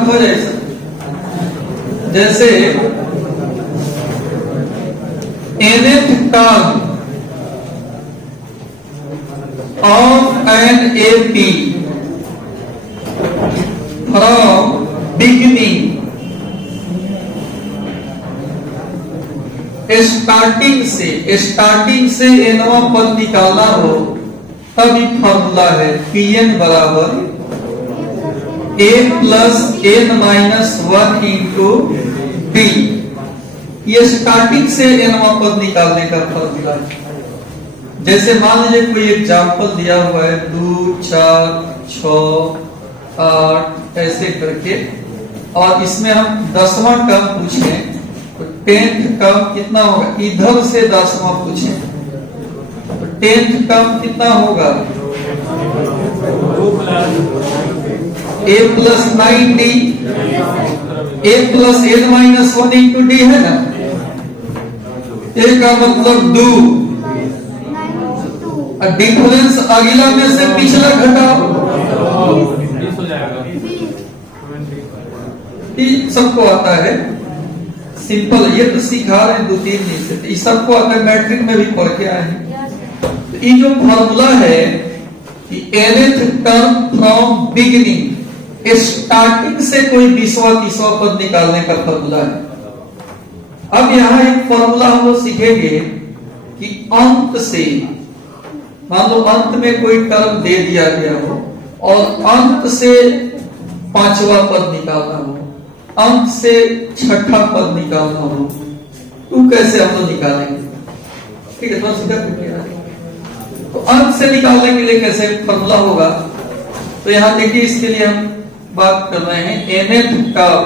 बात हो जाए सब। जैसे nth term of an AP from beginning starting से nवां पद निकालना हो तब ये फॉर्मूला है Pn बराबर a plus n minus 1 into D. ये स्टार्टिंग से nवां पद निकालने का फॉर्मूला है। जैसे मान लीजिए कोई एग्जाम्पल दिया हुआ है 2 4 6 8 ऐसे करके, और इसमें हम 10वां टर्म पूछें तो 10th टर्म कितना होगा, इधर से 10वां पूछें तो 10th टर्म कितना होगा, a plus 9d, a plus n minus 1 into D है ना। a का मतलब 2, डिफरेंस अगला में से पिछला घटाओ, सबको आता है। सिंपल, ये तो सिखा रहे हैं 2-3 दिन से, ये सबको आता है, मैट्रिक में भी पढ़ के आए हैं। तो ये जो फॉर्मूला है कि nth term from beginning, starting से कोई 20वां 30वां पद निकालने का फॉर्मूला है। अब यहाँ एक फॉर्मूला हम लोग सीखेंगे कि अंत से, मान लो अंत में कोई टर्म दे दिया गया हो और अंत से 5वां पद निकालना हो, अंत से 6ठा पद निकालना हो, तो कैसे हम लोग निकालेंगे? ठीक है, थोड़ा सीधा करके। तो अंत से निकालने के लिए कैसे फॉर्मूला होगा, तो यहां देखिए, इसके लिए हम बात कर रहे हैं nth term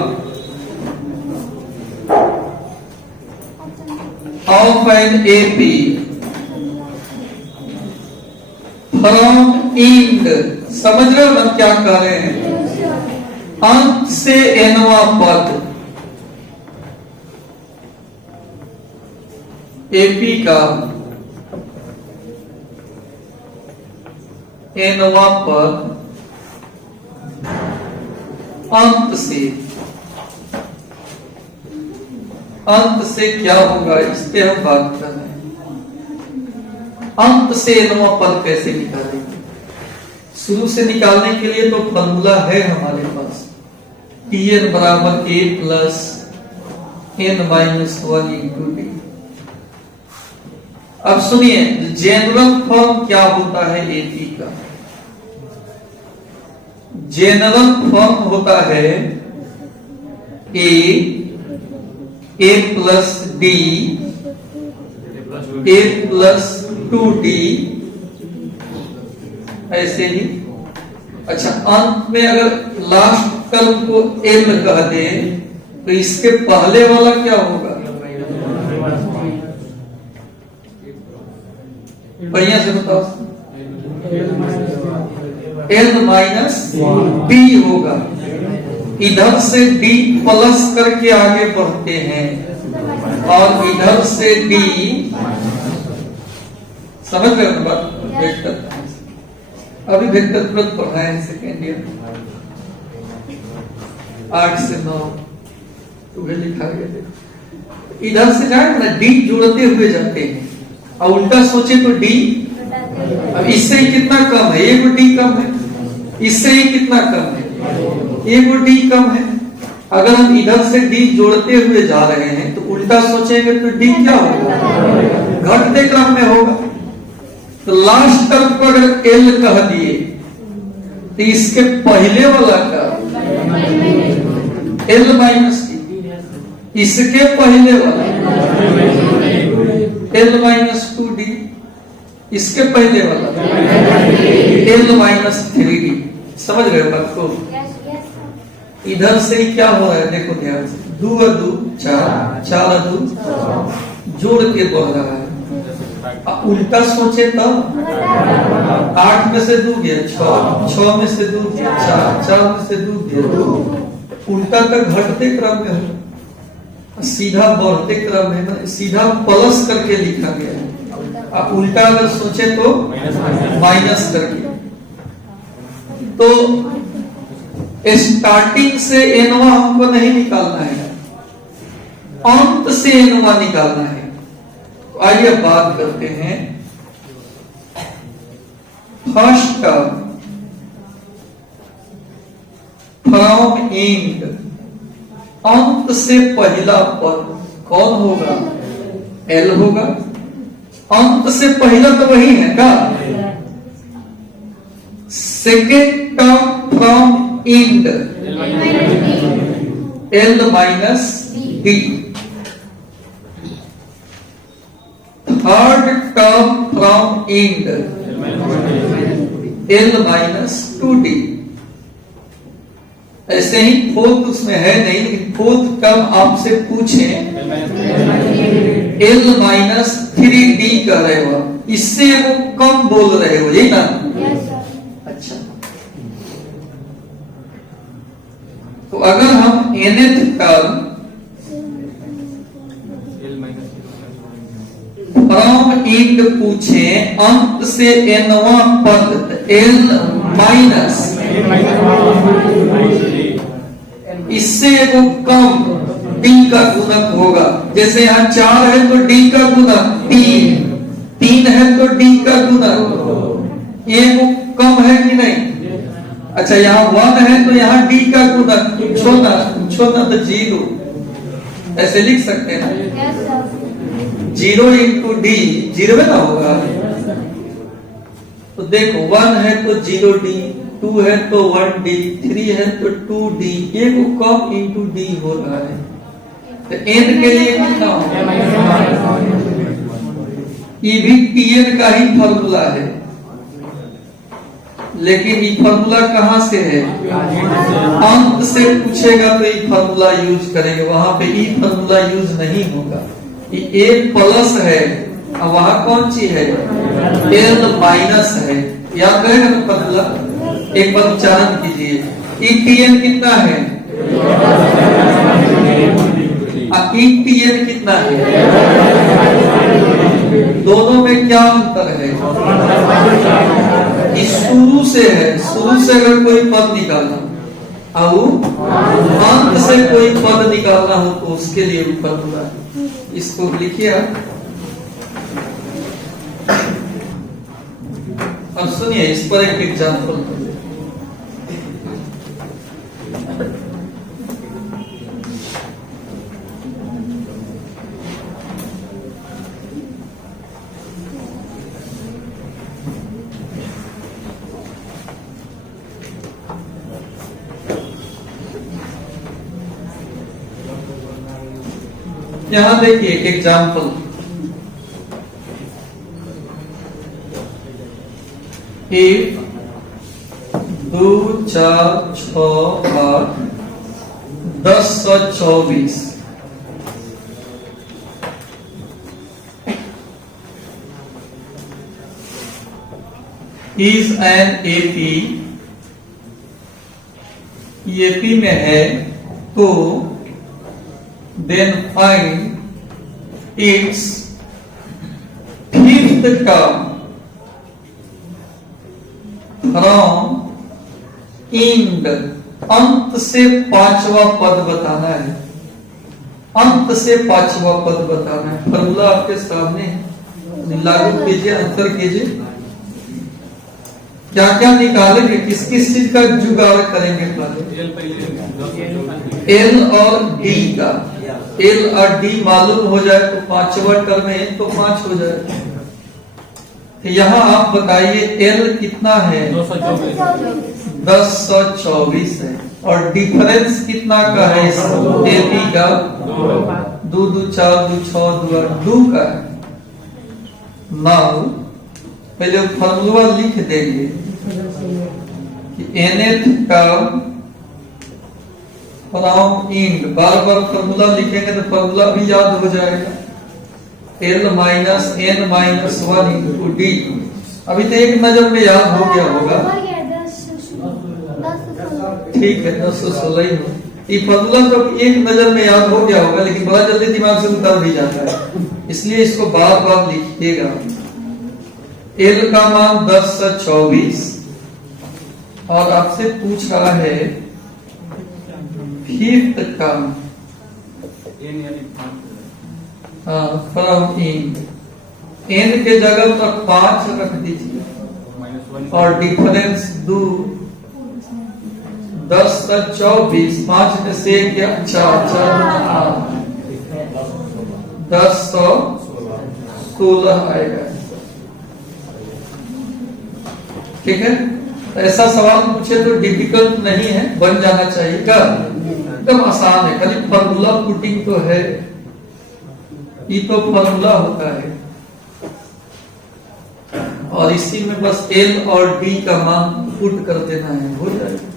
of an AP from end. समझ रहे हो हम क्या कह रहे हैं? अंत से nवां पद AP का nवां पद अंत से क्या होगा, इस पे हम बात कर रहे हैं। अंत से nवां पद कैसे निकालेंगे? शुरू से निकालने के लिए तो फॉर्मूला है हमारे पास, Pn बराबर a plus n minus 1 into D. अब सुनिए, जनरल फॉर्म क्या होता है AP का? जनरल फॉर्म होता है a plus d, a plus 2d, ऐसे ही। अच्छा, अंत में अगर लास्ट टर्म को m कह दें तो इसके पहले वाला क्या होगा? बढ़िया से बताओ। n माइनस d होगा। इधर से d प्लस करके आगे बढ़ते हैं और इधर से d, समझ रहे हो बात? वेक्टर, अभी वेक्टर तुरंत पढ़ा है सेकेंड ईयर 8 से 9 तुम्हें लिखा गया। इधर से जाए ना, डी जोड़ते हुए जाते हैं, और उल्टा सोचे तो डी, अब इससे ही कितना कम है, एक डी कम है, इससे ही कितना कम है, एक डी कम है। अगर हम इधर से डी जोड़ते हुए जा रहे हैं तो उल्टा सोचेंगे तो डी क्या होगा, घटते क्रम में होगा। तो लास्ट टर्म को अगर एल कह दिए तो इसके पहले वाला का एल माइनस, इसके पहले वाला एल माइनस 2d, इसके पहले वाला एल माइनस 3d। समझ गए बात को? इधर से ही क्या हो रहा है, देखो ध्यान से, 2 और 2 4, 4 और 2 जोड़ के बढ़ रहा है। उल्टा सोचे तो 8 में से 2 गया 6 में से 2 गया 4 में से 2 गया 2। उल्टा का घटते क्रम में हो, सीधा बढ़ते क्रम में, सीधा प्लस करके लिखा गया है। आप उल्टा अगर सोचे तो माइनस करके। तो स्टार्टिंग से एनवा हमको नहीं निकालना है, अंत से एनवा निकालना है। तो आइए बात करते हैं फर्स्ट टर्म फ्रॉम एंड, अंत से पहला पद कौन होगा? एल होगा। अंत से पहला तो वही है का। Second term from and L minus D. Third term from and L minus 2d। ऐसे ही फोर्थ उसमें है नहीं, लेकिन फोर्थ टर्म आपसे पूछे एल माइनस 3d कह रहे हो, इससे वो कम बोल रहे हो, यही ना? अच्छा, तो अगर हम nth टर्म फ्रॉम एंड पूछे, अंत से nवा पद एल माइनस, इससे वो कम डी का गुणक होगा। जैसे यहाँ 4 है तो डी का गुणक 3, 3 है तो डी का गुणक, ये वो कम है कि नहीं? अच्छा, यहाँ 1 है तो यहाँ डी का गुणक छोड़ना तो 0, ऐसे लिख सकते हैं। 0 इंटू डी 0 में ना होगा। तो देखो 1 है तो 0d, 2 है तो 1d, 3 है तो 2d, ये को कम इंटू डी हो रहा है। तो n के लिए कितना होगा? ये भी tn का ही फॉर्मूला है, लेकिन ये फॉर्मूला कहाँ से है? अंत से पूछेगा तो ये फॉर्मूला यूज करेंगे, वहां पे ये फॉर्मूला यूज नहीं होगा। ये a प्लस है, अब वहां कौन सी है? एल माइनस है। याद रहेगा ना फॉर्मूला? एक बार उच्चारण कीजिए। ईटीएन कितना है? ईटीएन कितना है? दोनों में क्या अंतर है? शुरू से है, शुरू से अगर कोई पद निकालना और अंत से कोई पद निकालना हो तो उसके लिए फॉर्मूला। इसको लिखिए अब सुनिए, इस पर एक एग्जाम्पल। यहां देखिए एक एग्जाम्पल। एक 2 4 6 8 10 और 24 is an AP, AP में है तो then find its fifth term from and, अंत से 5वां पद बताना है। अंत से 5वां पद बताना है। फॉर्मूला आपके सामने है, लागू कीजिए, अंतर कीजिए। क्या क्या निकालेंगे, किस किस चीज का जुगाड़ करेंगे? एल और डी का। एल और डी मालूम हो जाए तो 5वां टर्म है तो 5 हो जाए। यहाँ आप बताइए एल कितना है? 1024 है। और डिफरेंस कितना का है? एपी का 2 2 4 2 6 2 का है। नाउ पहले फॉर्मूला लिख देंगे कि nth टर्म फ्रॉम एंड, बार बार फॉर्मूला लिखेंगे तो फॉर्मूला भी याद हो जाएगा। L minus n minus 1 into d. अभी तो एक नजर में याद हो गया होगा, ठीक है? 1016 ही हो। ये फॉर्मूला तो एक नजर में याद हो गया होगा, लेकिन बड़ा जल्दी दिमाग से उतर भी जाता है, इसलिए इसको बार बार लिखिएगा। एल का मान 10 से 24 और आपसे पूछ रहा है फिफ्थ टर्म फ्रॉम एन के जगह पर 5 रख दीजिए और डिफरेंस 2 10 का 24, 5 में से क्या 4 10 तो 16 आएगा। ठीक है, ऐसा सवाल पूछे तो डिफिकल्ट नहीं है, बन जाना चाहिए। क्या एकदम आसान है, खाली फॉर्मूला पुटिंग तो है, ये तो फॉर्मूला होता है और इसी में बस एल और डी का मान पुट कर देना है, हो जाएगा।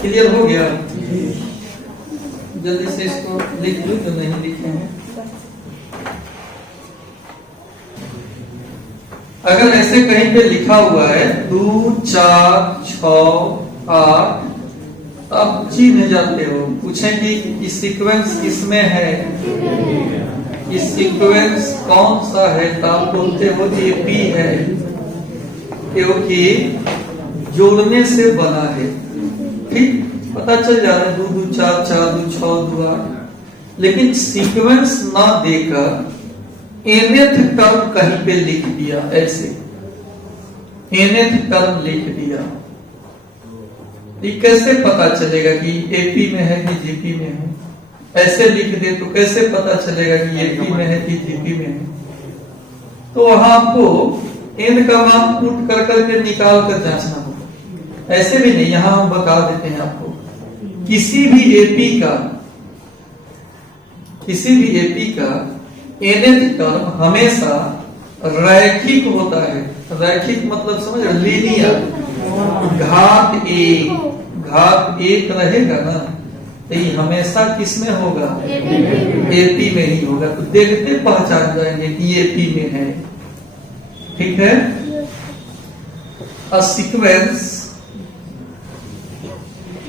क्लियर हो गया? जल्दी से इसको लिख लो जो नहीं लिखे हैं। अगर ऐसे कहीं पे लिखा हुआ है 2 4 6 8, आप चिन्ह जाते हो, पूछेंगे कि सीक्वेंस किसमें है, ये सीक्वेंस कौन सा है, तो आप बोलते हो एपी है, क्योंकि जोड़ने से बना है। ठीक, पता चल जा रहा है 2 2 4 4 2 6 2 8। लेकिन सीक्वेंस ना देकर nth टर्म कहीं पे लिख दिया, ऐसे nth टर्म लिख दिया, ये कैसे पता चलेगा कि एपी में है कि जीपी में है? ऐसे लिख दे तो कैसे पता चलेगा कि एपी में है कि जीपी में है? तो वहां आपको n का मान पुट कर करके निकाल कर जांचना होगा, ऐसे भी नहीं। यहां हम बता देते हैं आपको, किसी भी एपी का nth टर्म हमेशा रैखिक होता है। रैखिक मतलब समझ, लीनियर, घात एक रहेगा ना, तो ये हमेशा किसमें होगा? एपी में ही होगा। तो देखते पहचान जाएंगे कि एपी में है। ठीक है, अ सीक्वेंस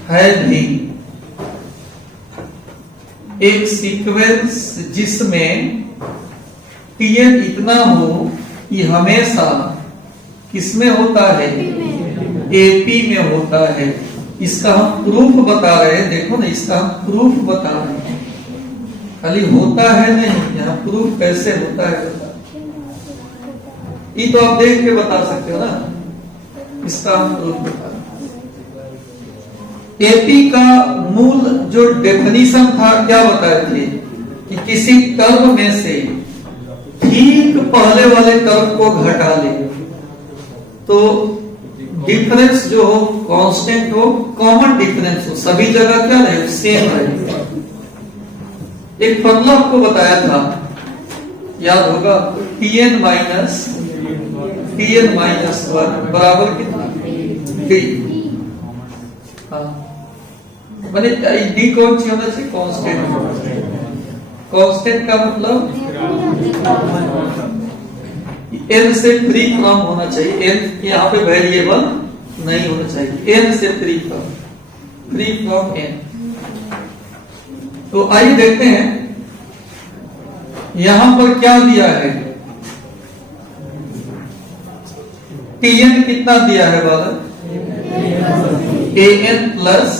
है भी एक सीक्वेंस जिसमें Tn इतना हो कि हमेशा किसमें होता है? एपी में होता है। इसका हम प्रूफ बता रहे हैं, देखो ना, इसका हम प्रूफ बता रहे हैं, खाली होता है नहीं, यहाँ प्रूफ कैसे होता है बता। ये तो आप देख के बता सकते हो ना, इसका हम प्रूफ बता रहे हैं। एपी का मूल जो डेफिनेशन था, क्या बताए थे कि किसी टर्म में से ठीक पहले वाले टर्म को घटा ले तो डिफरेंस जो हो कांस्टेंट हो, कॉमन डिफरेंस हो, सभी जगह क्या रहे? सेम रहे। एक फॉर्मूला आपको बताया था, याद होगा, Tn माइनस 1 बराबर कितना? डी। हाँ, मैंने डी कौन सी होना चाहिए? कांस्टेंट। कांस्टेंट का मतलब n से फ्री फ्रॉम होना चाहिए। n यहाँ पे वेरिएबल नहीं होना चाहिए, n से फ्री फ्रॉम n। तो आइए देखते हैं यहां पर क्या दिया है। Tn कितना दिया है बालक? an प्लस,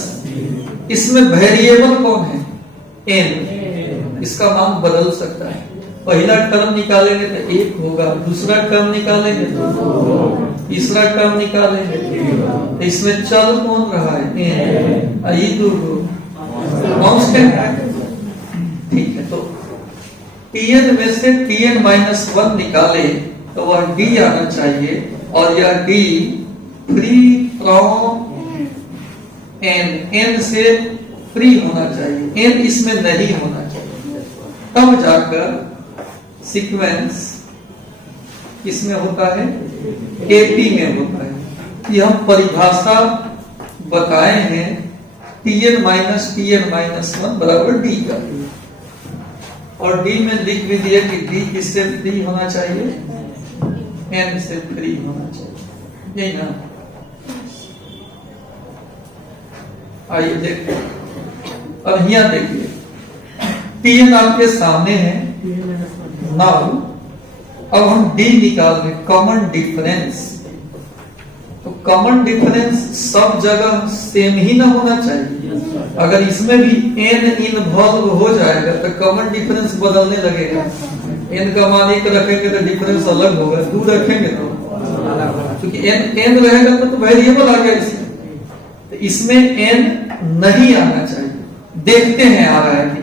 इसमें वेरिएबल कौन है? n। इसका मान बदल सकता है। पहला टर्म निकालेंगे तो 1 होगा, दूसरा टर्म निकालेंगे तो 2, तीसरा टर्म निकालेंगे तो इसमें चल कौन रहा है? n। ये 2 कांस्टेंट है। ठीक है, तो Tn में से Tn माइनस 1 निकाले तो वह d आना चाहिए, और यह d फ्री फ्रॉम n से फ्री होना चाहिए, n इसमें नहीं होना चाहिए, तब जाकर सीक्वेंस किसमें होता है? एपी में होता है। ये हम परिभाषा बताए हैं, Tn माइनस 1 बराबर d का, और d में लिख भी दिया कि d किससे फ्री होना चाहिए? n से फ्री होना चाहिए, यही ना। आइए देखते हैं। अब यहाँ देखिए, Tn आपके सामने है। नाउ अब हम d निकाल रहे, कॉमन डिफरेंस। तो कॉमन डिफरेंस सब जगह सेम ही ना होना चाहिए। अगर इसमें भी n इन्वॉल्व हो जाएगा तो कॉमन डिफरेंस बदलने लगेगा। n का मान 1 रखेंगे तो डिफरेंस अलग होगा, 2 रखेंगे तो क्योंकि n रहेगा तो वेरिएबल आ गया इसमें, तो इसमें n नहीं आना चाहिए। देखते हैं आ रहा है कि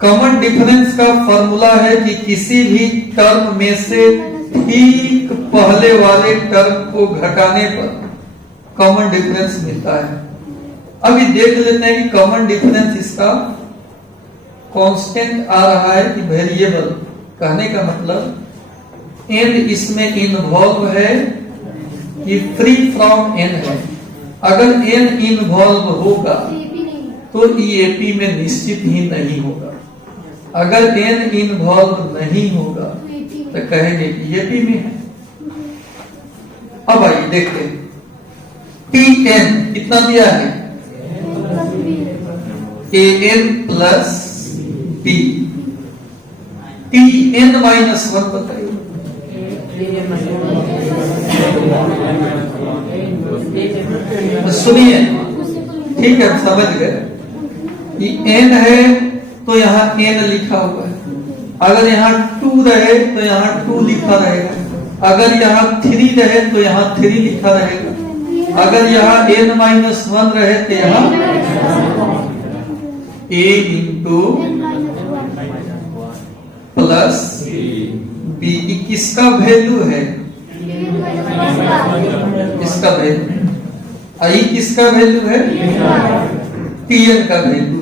कॉमन डिफरेंस का फॉर्मूला है कि किसी भी टर्म में से ठीक पहले वाले टर्म को घटाने पर कॉमन डिफरेंस मिलता है। अभी देख लेते हैं कि कॉमन डिफरेंस इसका कांस्टेंट आ रहा है कि वेरिएबल। कहने का मतलब n इसमें इन्वॉल्व है कि फ्री फ्रॉम n है। अगर n इन्वॉल्व होगा तो ईएपी में निश्चित ही नहीं होगा। अगर n इन्वॉल्व नहीं होगा तो कहेंगे कि ईएपी में है। अब आइए देखते हैं Tn कितना दिया है, an plus b, Tn minus 1 बताइए। सुनिए, ठीक है, समझ गए कि n है तो यहाँ n लिखा हुआ है। अगर यहाँ 2 रहे तो यहाँ 2 लिखा रहेगा। अगर यहाँ 3 रहे तो यहाँ 3 लिखा रहेगा। अगर यहाँ n-1 रहे तो यहाँ a इंटू प्लस b। किसका वैल्यू है, इसका वैल्यू। आई किसका वैल्यू है, Tn का वैल्यू है।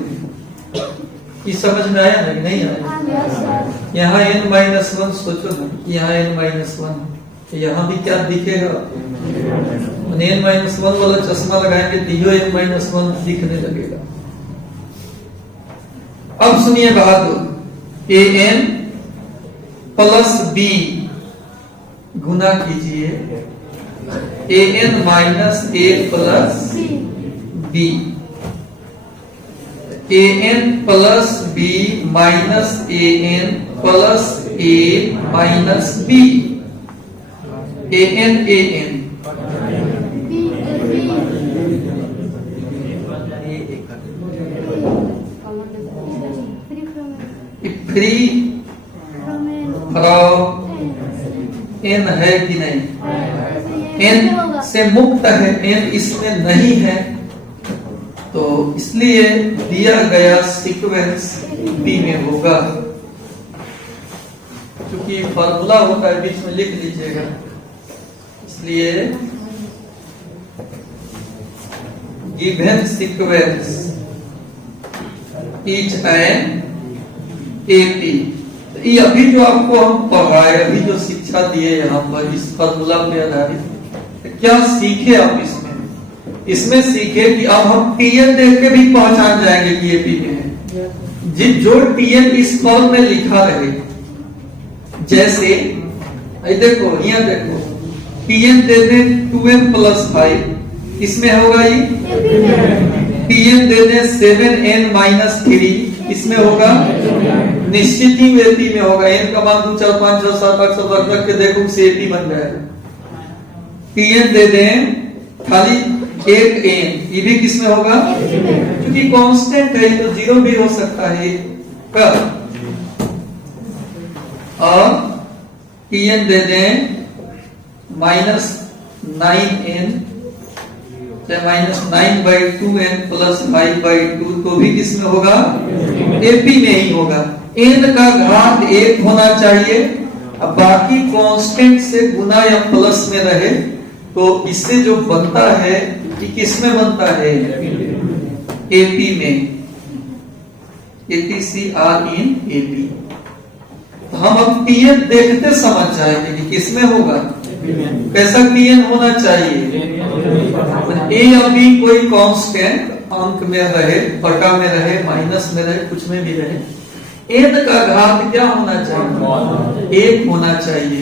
ये समझ में आया नहीं आया? यहाँ n-1 सोचो ना, यहाँ n-1 यहाँ भी क्या दिखेगा, n-1 वाला चश्मा लगाएंगे तो यो n-1 दिखने लगेगा। अब सुनिए बहादुर, an प्लस b गुना कीजिए an minus a plus b। an plus b minus an plus a minus b। an free from n है कि नहीं, n से मुक्त है, n इसमें नहीं है, तो इसलिए दिया गया सीक्वेंस B में होगा। क्योंकि फॉर्मूला होता है बीच में लिख लीजिएगा, इसलिए given sequence is an AP. ये अभी जो आपको हम पढ़ाए, अभी जो शिक्षा दिए यहाँ पर इस फॉर्मूला पे आधारित, क्या सीखे आप इसमें सीखे कि अब हम Tn देख के भी पहचान जाएंगे कि एपी में है। जो Tn इस कॉल में लिखा रहे, जैसे देखो यहाँ देखो Tn दे दे 2n प्लस 5, इसमें होगा ये Tn दे दे 7n माइनस 3, इसमें होगा निश्चित ही एपी में होगा। n का मान 2 4 5 6 7 8 सब रख के देखो से एपी बन जाएगा। Tn दे दे खाली 8n, ये भी किसमें होगा, क्योंकि कांस्टेंट है तो 0 भी हो सकता है कब। और Tn दे दें minus 9n, minus 9/2n plus 5/2, तो भी किसमें होगा, एपी में ही होगा। n का घात 1 होना चाहिए, अब बाकी कांस्टेंट से गुना या प्लस में रहे, तो इससे जो बनता है कि किसमें बनता है, एपी में, ATCR इन एपी। तो हम अब Tn देखते समझ जाएंगे कि किसमें होगा, कैसा Tn होना चाहिए, ए या बी कोई कांस्टेंट अंक में रहे, बटा में रहे, माइनस में रहे, कुछ में भी रहे। n का घात क्या होना चाहिए, 1 होना चाहिए।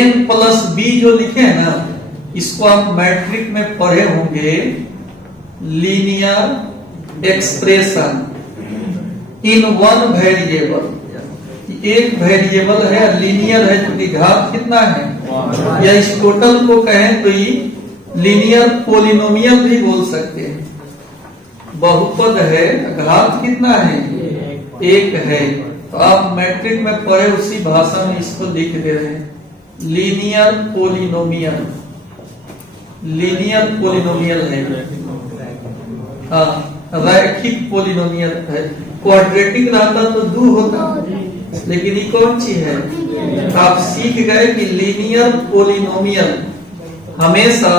an प्लस b जो लिखे हैं ना, इसको आप मैट्रिक में पढ़े होंगे, linear expression in one variable. एक वेरिएबल है, लीनियर है, क्योंकि घात कितना है या इस टोटल को कहें तो ये लीनियर पोलिनोमियल भी बोल सकते हैं। बहुपद है, घात कितना है? एक है। तो आप मैट्रिक में पढ़े उसी भाषा में इसको लिख दे रहे हैं, लीनियर पोलिनोमियल। लीनियर पोलिनोमियल है, हाँ, रैखिक पोलिनोमियल है। क्वाड्रेटिक रहता तो 2 होता, लेकिन ये कौन सी है? आप सीख गए कि लीनियर पोलिनोमियल हमेशा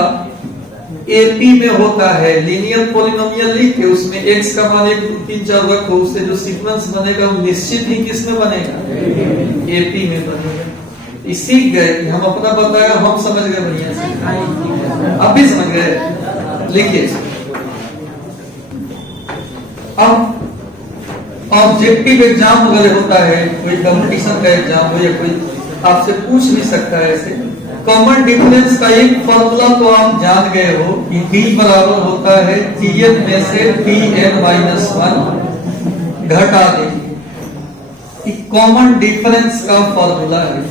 एपी में होता है। लीनियर पोलिनोमियल लिख के उसमें x का मान 1 2 3 4 रखो, उससे जो सीक्वेंस बनेगा वो निश्चित ही किस में बनेगा? एपी में बनेगा। सीख गए कि हम अपना बताया, हम समझ गए बढ़िया से, आप भी समझ गए। लिखिए, अब ऑब्जेक्टिव एग्जाम वगैरह होता है, कोई कंपटीशन का एग्जाम हो या कोई आपसे पूछ भी सकता है ऐसे। कॉमन डिफरेंस का एक फॉर्मूला तो आप जान गए हो कि d बराबर होता है Tn में से Tn-1 घटा देंगे। कॉमन डिफरेंस का फॉर्मूला है,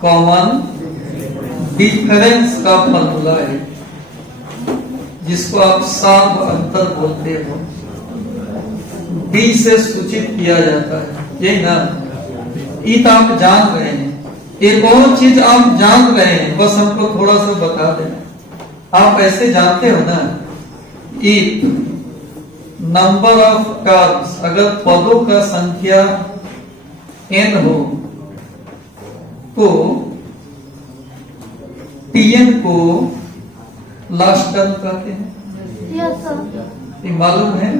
कॉमन डिफरेंस का फॉर्मूला है, जिसको आप साध अंतर बोलते हो। d से सूचित किया जाता है, यही ना? ये तो आप जान रहे हैं। एक और चीज आप जान रहे हैं, बस हमको थोड़ा सा बता दें। आप ऐसे जानते हो ना, इफ नंबर ऑफ टर्म्स, अगर पदों का संख्या n हो तो Tn को लास्ट टर्म कहते हैं। ये मालूम है?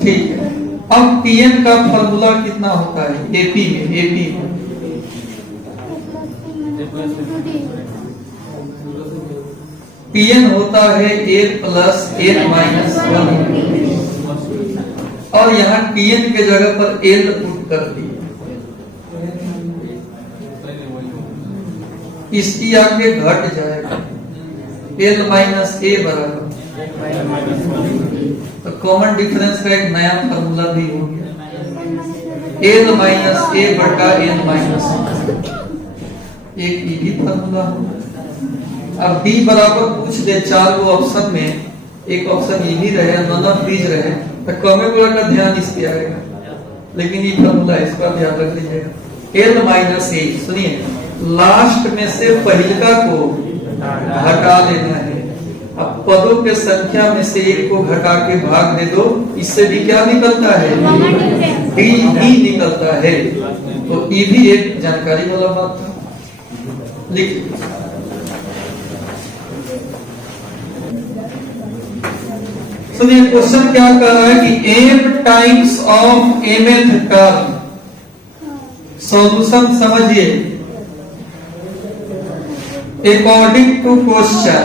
ठीक है। अब Tn का फॉर्मूला कितना होता है? एपी में Tn होता है a प्लस n-1, और यहाँ Tn के जगह पर l पुट कर दिया। इसकी आगे घट जाएगा l माइनस a बराबर, तो कॉमन डिफरेंस का एक नया फॉर्मूला भी हो गया, l माइनस a बटा n माइनस, एक भी फॉर्मूला होगा। अब d बराबर पूछ दे 4 गो ऑप्शन में, एक ऑप्शन ये भी रहे, नॉन ऑफ दीज रहे, तो कॉमेबुलर का ध्यान इस पे आएगा, लेकिन ये फॉर्मूला इसका ध्यान रख लीजिएगा। l माइनस a, सुनिए, लास्ट में से पहिलका को घटा लेना है। अब पदों के संख्या में से एक को घटा के भाग दे दो, इससे भी क्या निकलता है? d ही निकलता है। तो ये भी एक जानकारी वाला बात था। लिख, सुनिए, क्वेश्चन क्या कह रहा है कि m times of mth term. Solution समझिए, according to question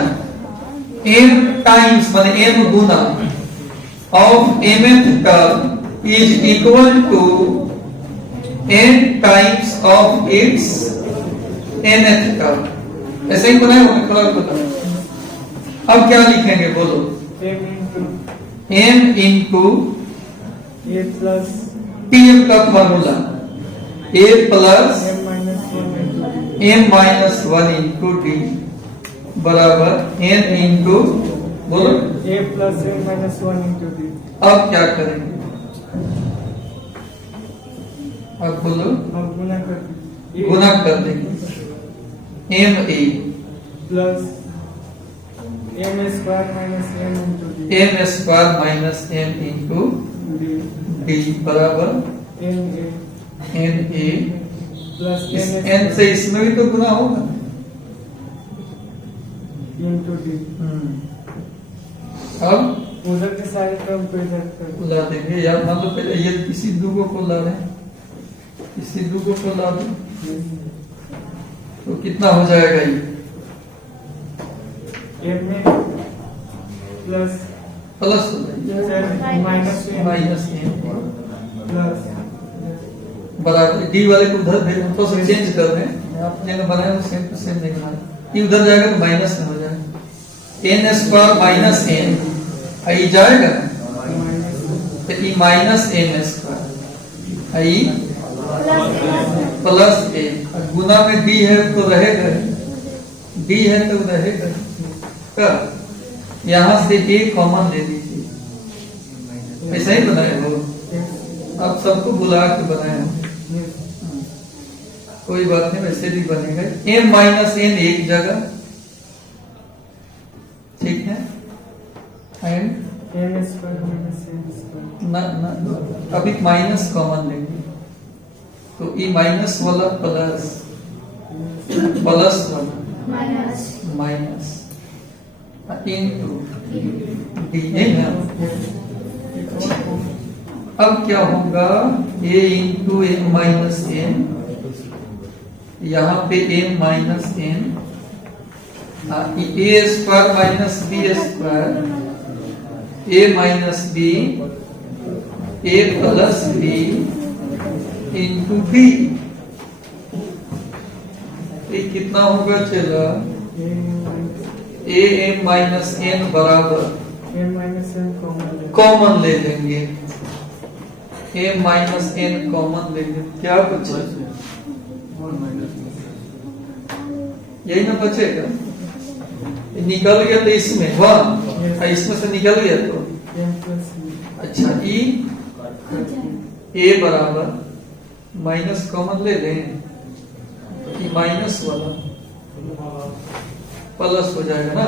m times माने m गुना of mth term is equal to n times of its nth term. ऐसे ही बनाए होंगे। अब क्या लिखेंगे बोलो? m into a plus Tm का formula a plus m-1 into d बराबर n इंटू, बोलो, a plus m-1 into d। अब क्या करेंगे? अब बोलो, हम गुना कर देंगे। m a plus m square minus m into d, m square minus m into d बराबर n a प्लस n से इसमें भी तो गुना होगा इंटू d। अब उधर के सारे टर्म को इधर कर ला देंगे यार। मान लो पहले ये इसी दूगो को ला दें, इसी दूगो को ला दें, तो कितना हो जाएगा? ये m में प्लस प्लस हो जाएगा माइनस माइनस प्लस बराबर डी वाले को उधर भेज, तो सब चेंज कर दें। आपने बनाया वो सेम टू सेम नहीं बनाया, ये उधर जाएगा तो माइनस में हो जाएगा। n स्क्वायर माइनस n आई जाएगा, तो ई माइनस n स्क्वायर आई प्लस ए, गुना में डी है तो रहेगा, डी है तो रहेगा। यहां से ए कॉमन ले लीजिए, ऐसा ही बनाए हो आप, सबको बुला के बनाए हो, कोई बात नहीं, वैसे भी बनेगा। m माइनस एन एक जगह, ठीक है, एंड ना अभी माइनस कॉमन लेंगे तो ई माइनस वाला प्लस, प्लस वाला माइनस इनटू डी है। अब क्या होगा, a into n minus n, यहाँ पे m minus n, a square minus b square, a minus b, a plus b into b. ये कितना होगा, चला a m माइनस एन बराबर कॉमन ले लेंगे, a माइनस एन कॉमन लेंगे, क्या बचा, यही ना बचेगा, निकल गया तो इसमें वन, इसमें से निकल गया तो अच्छा, ई ए बराबर माइनस कॉमन ले लें, ई माइनस वाला प्लस हो जाएगा ना,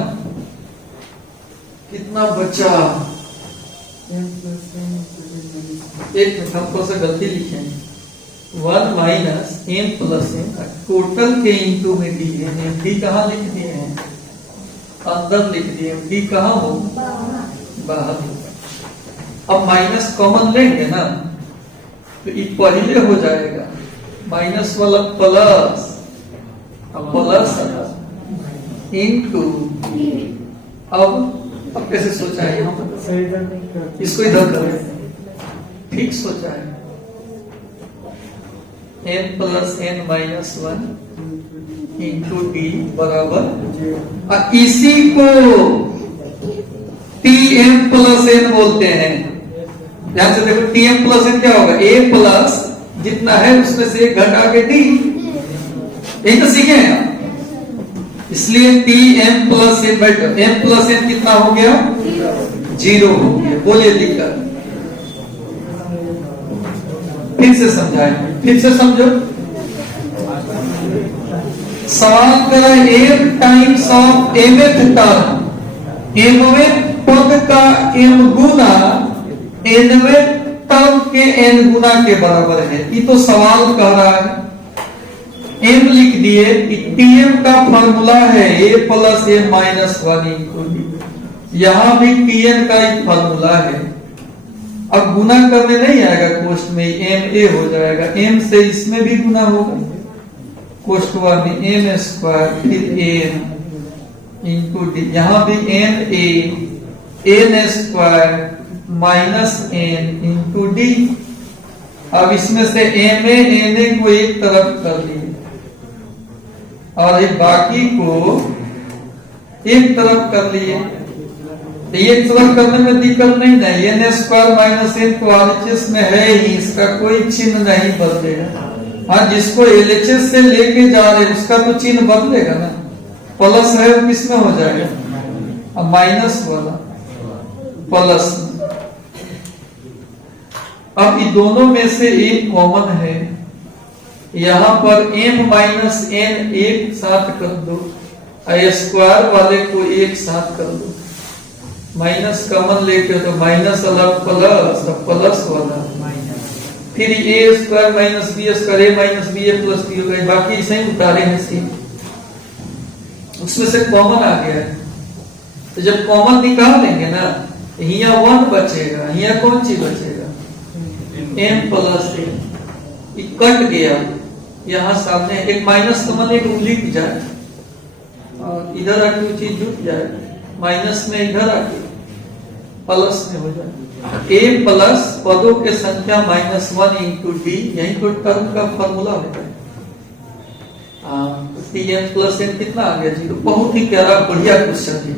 कितना बचा, एक मिनट हमको से गलती लिखे, 1 minus m plus m, total के इंटू में डी है, डी कहाँ लिख दिए हैं, अंदर लिख दिए, डी कहाँ हो, बाहर। अब माइनस कॉमन लेंगे ना तो ये पहले हो जाएगा, माइनस वाला प्लस, अब प्लस इंटू, अब कैसे सोचा है, इसको इधर करें, ठीक सोचा है, n plus n minus 1 into d बराबर, इसी को tm प्लस एन बोलते हैं। ध्यान से देखो, tm प्लस एन क्या होगा, a प्लस जितना है उसमें से घटा के d, यही तो सीखे हैं आप, इसलिए tm प्लस एन बैठो, m प्लस एन कितना हो गया, 0 हो गया। बोलिए दिक्कत, फिर से समझाए, फिर से समझो, सवाल करा m times of mth term, mवें पद का m गुना nवें टर्म के n गुना के बराबर है, ये तो सवाल कह रहा है। m लिख दिए, tm का फॉर्मूला है a plus n minus 1 into d, यहां भी tn का एक फॉर्मूला है। अब गुना करने नहीं आएगा, कोष्ट में एम ए हो जाएगा, m से इसमें भी गुना होगा, कोष्टवा में m स्क्वायर फिर n इंटू डी, यहाँ भी m ए n square minus n into D. अब इसमें से m ए n ए को एक तरफ कर लिए और ये बाकी को एक तरफ कर लिए, ये तरफ करने में दिक्कत नहीं है, एन स्क्वायर माइनस एन तो आरएचएस में है ही, इसका कोई चिन्ह नहीं बदलेगा। हाँ, जिसको एलएचएस से लेके जा रहे उसका तो चिन्ह बदलेगा ना, प्लस है वो किस में हो जाएगा, अब माइनस वाला प्लस। अब इन दोनों में से एक कॉमन है, यहां पर m माइनस एन एक साथ कर दो, स्क्वायर वाले को एक साथ कर दो, माइनस कॉमन लेके तो माइनस अलग प्लस, प्लस वाला फिर ए स्क्वायर माइनस बी स्क्वायर, ए माइनस बी ए प्लस बी हो गए, बाकी ऐसे ही उतारे हैं सी, उसमें से कॉमन आ गया है। तो जब कॉमन निकाल लेंगे ना, यहाँ 1 बचेगा, यहाँ कौन सी बचेगा, m प्लस ए, कट गया, यहाँ सामने एक माइनस कॉमन, एक उंगली की जाए और इधर आके वो चीज जुट जाए, माइनस में इधर आके प्लस में हो जाए, a प्लस पदों के संख्या माइनस 1 इंटू डी, यही तो टर्म का फॉर्मूला होता है। tm प्लस n कितना आ गया, 0। बहुत ही प्यारा बढ़िया क्वेश्चन है।